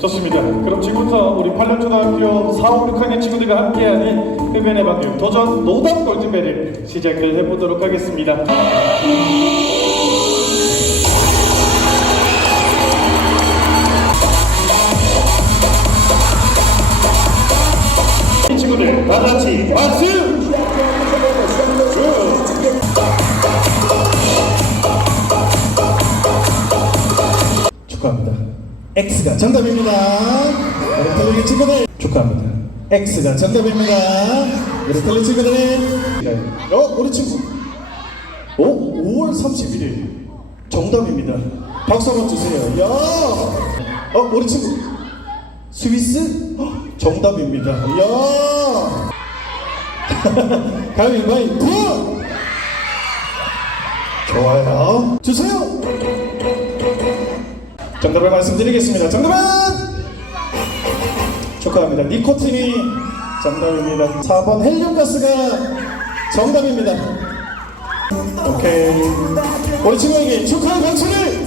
좋습니다. 그럼 지금부터 우리 8년 초등학교 4, 5, 6학년 친구들과 함께하는 흡연의 방송 도전 노답 골든벨을 시작을 해보도록 하겠습니다. 이 친구들 다 같이 박수! 축하합니다. X가 정답입니다. 우리 텔레비 친구들 축하합니다. X가 정답입니다. 우리 텔레비 친구들. 어, 우리 친구. 어, 5월 31일 정답입니다. 박수 한번 주세요. 야, 어, 우리 친구. 스위스 어, 정답입니다. 야, 가위바위보. 좋아요. 주세요. 정답을 말씀드리겠습니다. 정답은 축하합니다. 니코틴이 정답입니다. 4번 헬륨가스가 정답입니다. 오케이. 우리 친구에게 축하의 박수를